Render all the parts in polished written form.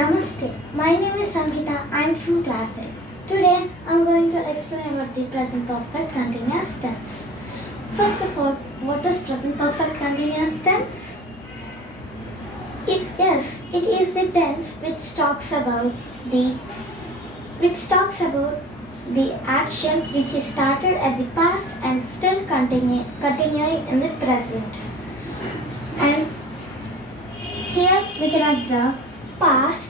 Namaste. My name is Samhita. I am from class 8. Today I am going to explain about the present perfect continuous tense. First of all, what is present perfect continuous tense? It is the tense which talks about the action which is started at the past and still continuing in the present. And here we can observe past.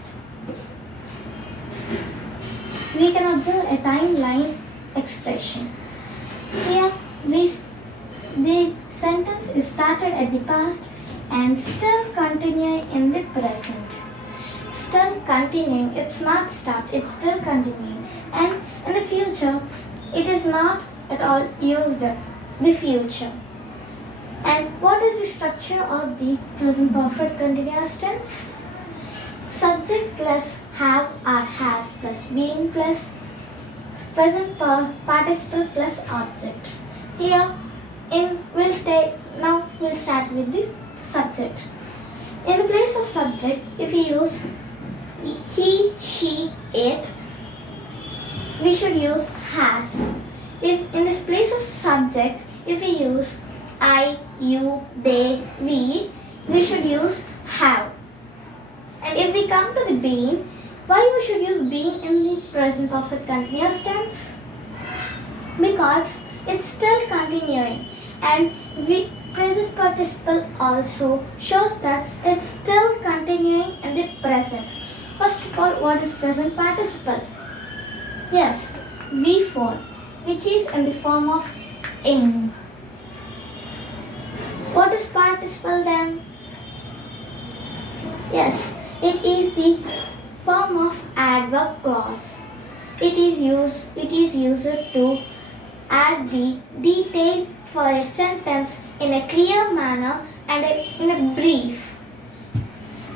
We can observe a timeline expression. Here the sentence is started at the past and still continuing in the present. Still continuing, it's not stopped, it's still continuing. And in the future, it is not at all used, the future. And what is the structure of the present perfect continuous tense? Subject plus have or has plus being plus present participle plus object. Here we'll start with the subject. In the place of subject, if we use he, she, it, we should use has. If in this place of subject, if we use I, you, they, we should use have. And if we come to the being, why we should use being in the present perfect continuous tense? Because it's still continuing, and present participle also shows that it's still continuing in the present. First of all, what is present participle? Yes, V4, which is in the form of ing. What is participle then? Yes, it is the form of adverb clause. It is used to add the detail for a sentence in a clear manner and in a brief.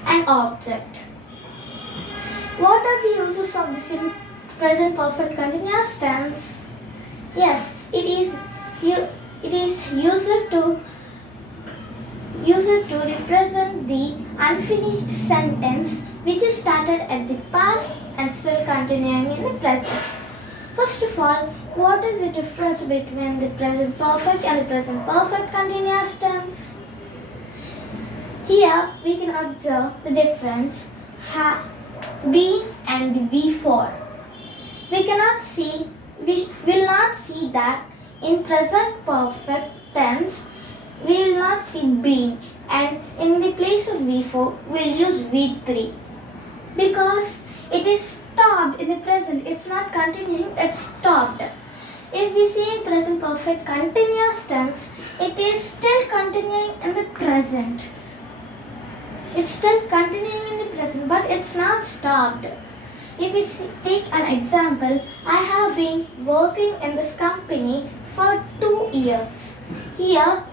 An object. What are the uses of this in present perfect continuous tense? Yes, it is used to represent the unfinished sentence which is started at the past and still continuing in the present. First of all, what is the difference between the present perfect and the present perfect continuous tense? Here we can observe the difference being and the V4. We will not see that in present perfect tense we will not see being, and in the place of V4 we will use V3 because it is stopped in the present. It's not continuing, it's stopped. If we see in present perfect continuous tense, it is still continuing in the present. It's still continuing in the present, but it's not stopped. If we take an example, I have been working in this company for 2 years. Here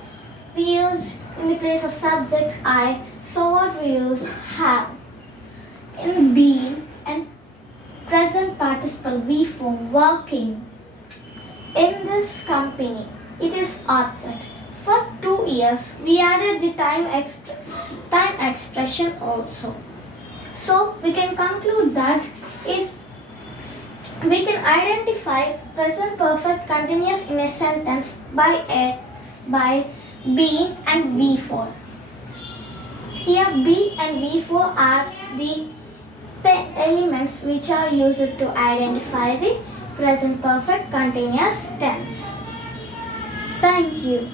we used in the place of subject I, so what we use have. In being and present participle V4 working in this company, it is object. For 2 years we added the time expression also. So we can conclude that if we can identify present perfect continuous in a sentence by being and V4. Here B and V4 are the elements which are used to identify the present perfect continuous tense. Thank you.